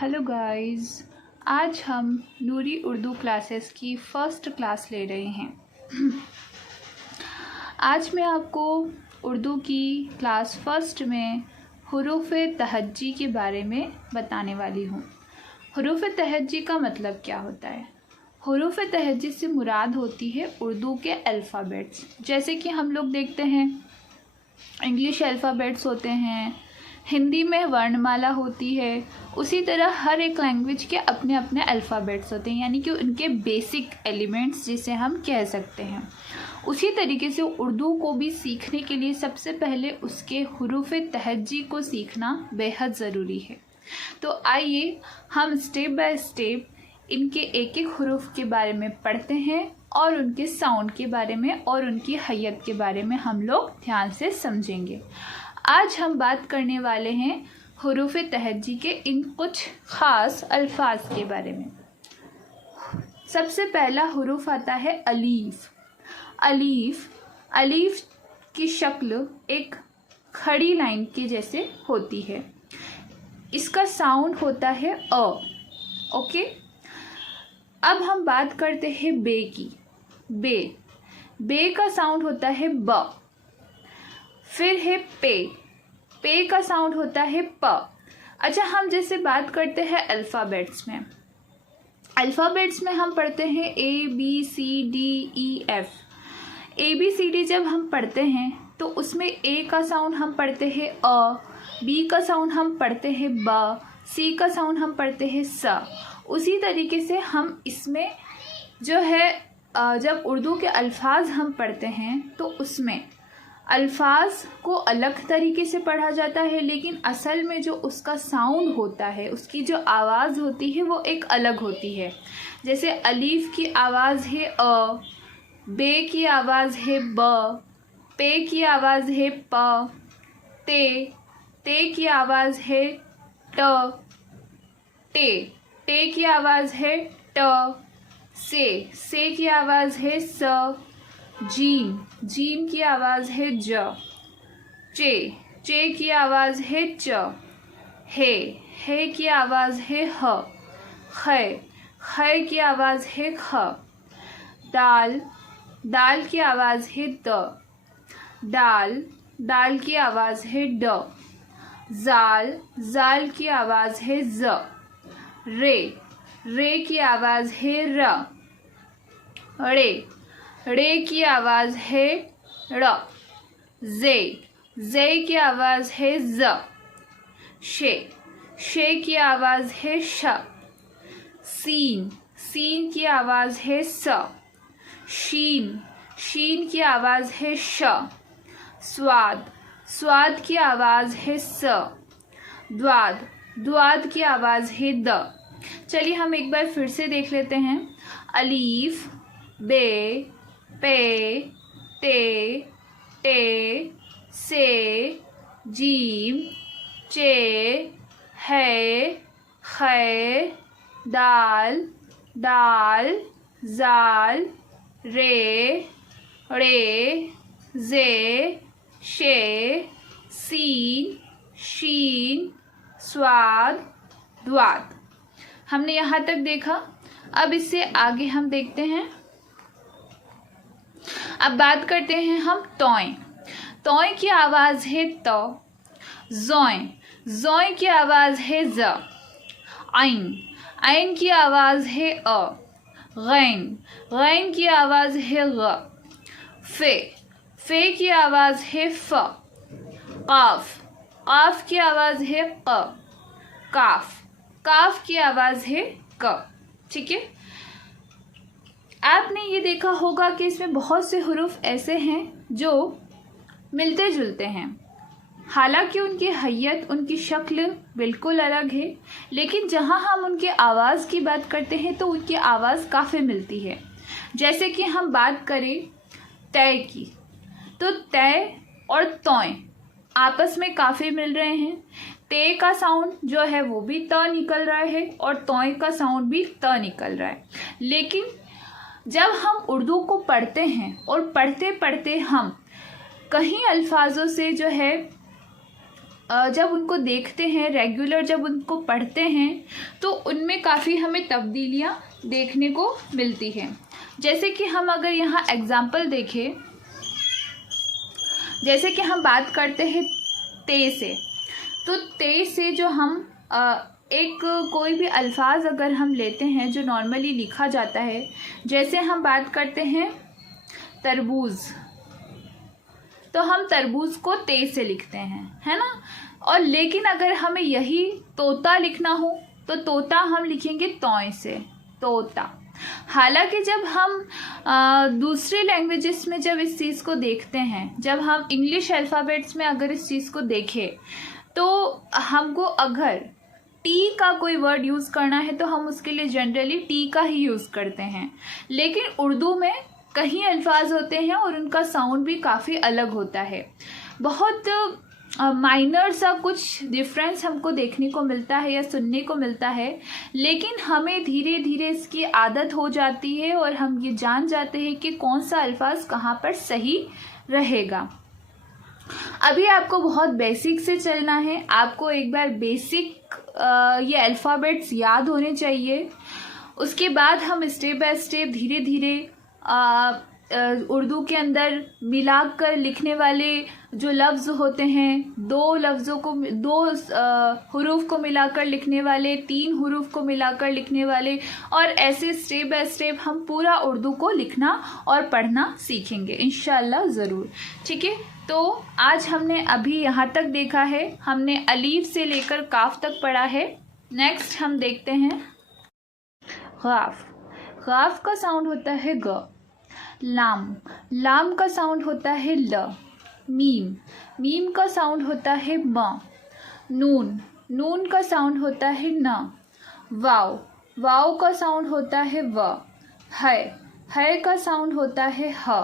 Hello guys, आज हम नूरी Urdu classes की फ़र्स्ट क्लास ले रहे हैं। आज मैं आपको उर्दू की क्लास फर्स्ट में हुरूफ़ तहज्जी के बारे में बताने वाली हूँ। हुरूफ़ तहज्जी का मतलब क्या होता है? हुरूफ़ तहज्जी से मुराद होती है उर्दू के अल्फ़ाबेट्स। जैसे कि हम लोग देखते हैं इंग्लिश अल्फ़ाबेट्स होते हैं, हिंदी में वर्णमाला होती है, उसी तरह हर एक लैंग्वेज के अपने अपने अल्फ़ाबेट्स होते हैं, यानी कि उनके बेसिक एलिमेंट्स जिसे हम कह सकते हैं। उसी तरीके से उर्दू को भी सीखने के लिए सबसे पहले उसके हुरूफ़ तहज्जी को सीखना बेहद ज़रूरी है। तो आइए हम स्टेप बाय स्टेप इनके एक एक हुरूफ़ के बारे में पढ़ते हैं और उनके साउंड के बारे में और उनकी हैयत के बारे में हम लोग ध्यान से समझेंगे। आज हम बात करने वाले हैं हुरूफ़ तहज्जी के इन कुछ ख़ास अल्फाज के बारे में। सबसे पहला हुरूफ़ आता है अलीफ। अलीफ की शक्ल एक खड़ी लाइन के जैसे होती है। इसका साउंड होता है अ। ओके, अब हम बात करते हैं बे की। बे का साउंड होता है ब। फिर है पे का साउंड होता है प। अच्छा, हम जैसे बात करते हैं अल्फ़ाबेट्स में हम पढ़ते हैं ABCDEF। ABCD जब हम पढ़ते हैं तो उसमें ए का साउंड हम पढ़ते हैं अ, बी का साउंड हम पढ़ते हैं ब, सी का साउंड हम पढ़ते हैं स। उसी तरीके से हम इसमें जो है जब उर्दू के अल्फाज हम पढ़ते हैं तो उसमें अल्फाज को अलग तरीके से पढ़ा जाता है, लेकिन असल में जो उसका साउंड होता है, उसकी जो आवाज़ होती है वो एक अलग होती है। जैसे अलीफ की आवाज़ है अ, बे की आवाज़ है ब, पे की आवाज़ है प, ते की आवाज़ है ट, टे की आवाज़ है ट, से की आवाज़ है स, जीम की आवाज़ है ज, चे की आवाज़ है च, हे की आवाज़ है ह, ख की आवाज़ है ख, दाल की आवाज़ है द, दाल की आवाज़ है ड, जाल की आवाज़ है ज, रे की आवाज़ है र, रे की आवाज़ है ड़, जे की आवाज़ है ज, शे की आवाज़ है श, सीन की आवाज़ है स, शीन की आवाज़ है श, स्वाद की आवाज़ है स, द्वाद की आवाज़ है द। चलिए हम एक बार फिर से देख लेते हैं। अलीफ, बे, पे, टे, से, जीम, चे, है, खे, दाल, जाल, रे, जे, शे, सीन, शीन, स्वाद, द्वाद। हमने यहाँ तक देखा। अब इससे आगे हम देखते हैं। अब बात करते हैं हम तोय की आवाज़ है तो, जोय की आवाज़ है ज, आइन की आवाज़ है अ, गैन की आवाज़ है ग, फे की आवाज़ है फ, काफ की आवाज़ है क, काफ की आवाज़ है क। ठीक है, आपने ये देखा होगा कि इसमें बहुत से हुरूफ ऐसे हैं जो मिलते जुलते हैं। हालांकि उनकी हैयत, उनकी शक्ल बिल्कुल अलग है, लेकिन जहां हम उनकी आवाज़ की बात करते हैं तो उनकी आवाज़ काफ़ी मिलती है। जैसे कि हम बात करें तय की, तो तय और तोय आपस में काफ़ी मिल रहे हैं। ते का साउंड जो है वो भी त निकल रहा है और तोय का साउंड भी त निकल रहा है। लेकिन जब हम उर्दू को पढ़ते हैं और पढ़ते पढ़ते हम कहीं अल्फाजों से जो है जब उनको देखते हैं रेगुलर, जब उनको पढ़ते हैं तो उनमें काफ़ी हमें तब्दीलियाँ देखने को मिलती हैं। जैसे कि हम अगर यहाँ एग्ज़ाम्पल देखें, जैसे कि हम बात करते हैं ते से, तो ते से जो हम एक कोई भी अल्फाज अगर हम लेते हैं जो नॉर्मली लिखा जाता है, जैसे हम बात करते हैं तरबूज, तो हम तरबूज को ते से लिखते हैं, है ना। और लेकिन अगर हमें यही तोता लिखना हो तो तोता हम लिखेंगे तौय से, तोता। हालांकि जब हम दूसरी लैंग्वेजेस में जब इस चीज़ को देखते हैं, जब हम इंग्लिश अल्फ़ाबेट्स में अगर इस चीज़ को देखें, तो हमको अगर टी का कोई वर्ड यूज़ करना है तो हम उसके लिए जनरली टी का ही यूज़ करते हैं। लेकिन उर्दू में कई अल्फाज होते हैं और उनका साउंड भी काफ़ी अलग होता है। बहुत माइनर सा कुछ डिफरेंस हमको देखने को मिलता है या सुनने को मिलता है, लेकिन हमें धीरे धीरे इसकी आदत हो जाती है और हम ये जान जाते हैं कि कौन सा अल्फाज कहाँ पर सही रहेगा। अभी आपको बहुत बेसिक से चलना है, आपको एक बार बेसिक ये अल्फ़ाबेट्स याद होने चाहिए। उसके बाद हम स्टेप बाय स्टेप धीरे धीरे उर्दू के अंदर मिलाकर लिखने वाले जो लफ्ज़ होते हैं, दो हुरूफ को मिलाकर लिखने वाले, 3 हुरूफ को मिलाकर लिखने वाले, और ऐसे स्टेप बाय स्टेप हम पूरा उर्दू को लिखना और पढ़ना सीखेंगे इंशाअल्लाह ज़रूर। ठीक है, तो आज हमने अभी यहाँ तक देखा है, हमने अलीफ से लेकर काफ तक पढ़ा है। नेक्स्ट हम देखते हैं ग़ाफ़। ग़ाफ़ का साउंड होता है ग। लाम, लाम का साउंड होता है ल। मीम, मीम का साउंड होता है म। नून, नून का साउंड होता है न। वाव, वाव का साउंड होता है व। है का साउंड होता है ह।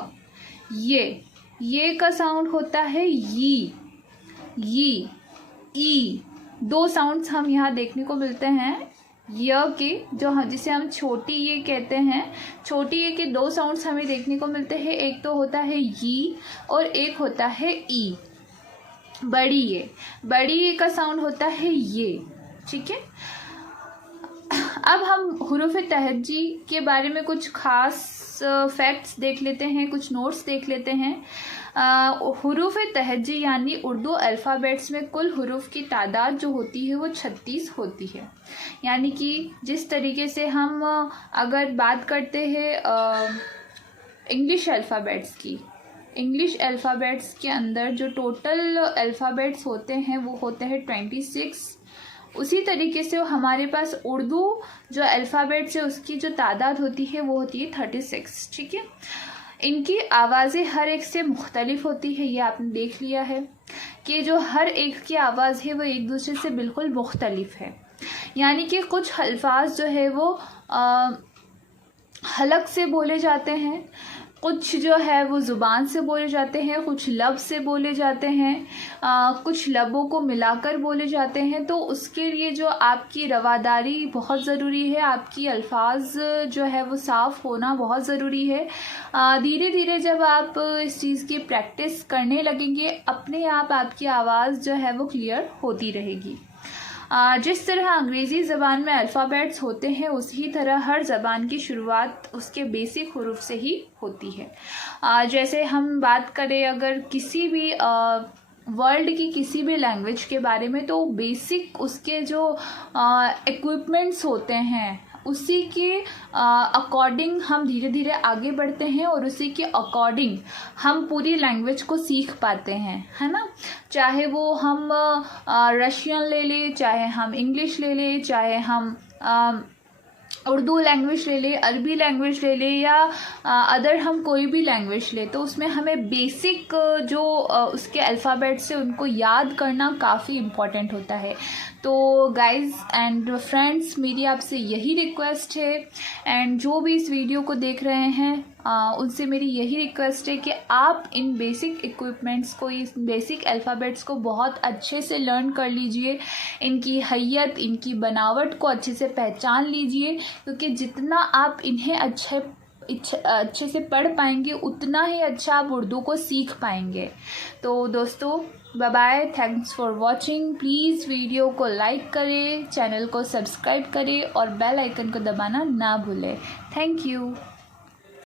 ये का साउंड होता है यी। ई, 2 साउंड्स हम यहाँ देखने को मिलते हैं। य के जो जिसे हम छोटी ये कहते हैं, छोटी ये के 2 साउंड्स हमें देखने को मिलते हैं। एक तो होता है यी और एक होता है ई। बड़ी ये का साउंड होता है ये। ठीक है, अब हम हुरूफ तहज्जी के बारे में कुछ खास फैक्ट्स देख लेते हैं, कुछ नोट्स देख लेते हैं। हुरूफ तहज्जी यानी उर्दू अल्फ़ाबेट्स में कुल हुरूफ की तादाद जो होती है वो 36 होती है। यानी कि जिस तरीके से हम अगर बात करते हैं इंग्लिश अल्फ़ाबेट्स की, इंग्लिश अल्फ़ाबेट्स के अंदर जो टोटल अल्फ़ाबेट्स होते हैं वो होते हैं 26। उसी तरीके से हमारे पास उर्दू जो अल्फ़ाबेट्स है उसकी जो तादाद होती है वो होती है 36। ठीक है, इनकी आवाज़ें हर एक से मुख्तलिफ होती है। ये आपने देख लिया है कि जो हर एक की आवाज़ है वो एक दूसरे से बिल्कुल मुख्तलिफ है। यानी कि कुछ अल्फाज जो है वो हलक से बोले जाते हैं, कुछ जो है वो ज़ुबान से बोले जाते हैं, कुछ लब से बोले जाते हैं, कुछ लबों को मिलाकर बोले जाते हैं। तो उसके लिए जो आपकी रवादारी बहुत ज़रूरी है, आपकी अल्फाज जो है वो साफ़ होना बहुत ज़रूरी है। धीरे धीरे जब आप इस चीज़ की प्रैक्टिस करने लगेंगे, अपने आप आपकी आवाज़ जो है वो क्लियर होती रहेगी। जिस तरह अंग्रेज़ी ज़बान में अल्फ़ाबेट्स होते हैं उसी तरह हर ज़बान की शुरुआत उसके बेसिक हुरूफ से ही होती है। जैसे हम बात करें अगर किसी भी वर्ल्ड की किसी भी लैंग्वेज के बारे में, तो बेसिक उसके जो इक्विपमेंट्स होते हैं उसी के अकॉर्डिंग हम धीरे धीरे आगे बढ़ते हैं और उसी के अकॉर्डिंग हम पूरी लैंग्वेज को सीख पाते हैं, है ना। चाहे वो हम रशियन ले लें, चाहे हम इंग्लिश ले लें, चाहे हम उर्दू लैंग्वेज ले लें, अरबी लैंग्वेज ले लें, या अदर हम कोई भी लैंग्वेज ले, तो उसमें हमें बेसिक जो उसके अल्फ़ाबेट्स से उनको याद करना काफ़ी इम्पॉर्टेंट होता है। तो गाइज़ एंड फ्रेंड्स, मेरी आपसे यही रिक्वेस्ट है, एंड जो भी इस वीडियो को देख रहे हैं उनसे मेरी यही रिक्वेस्ट है कि आप इन बेसिक इक्विपमेंट्स को, इस बेसिक अल्फ़ाबेट्स को बहुत अच्छे से लर्न कर लीजिए, इनकी हैयत, इनकी बनावट को अच्छे से पहचान लीजिए, क्योंकि जितना आप इन्हें अच्छे से पढ़ पाएंगे उतना ही अच्छा आप उर्दू को सीख पाएंगे। तो दोस्तों, bye bye, thanks for watching. Please video को लाइक करें, चैनल को सब्सक्राइब करें और बेल आइकन को दबाना ना भूलें। Thank you.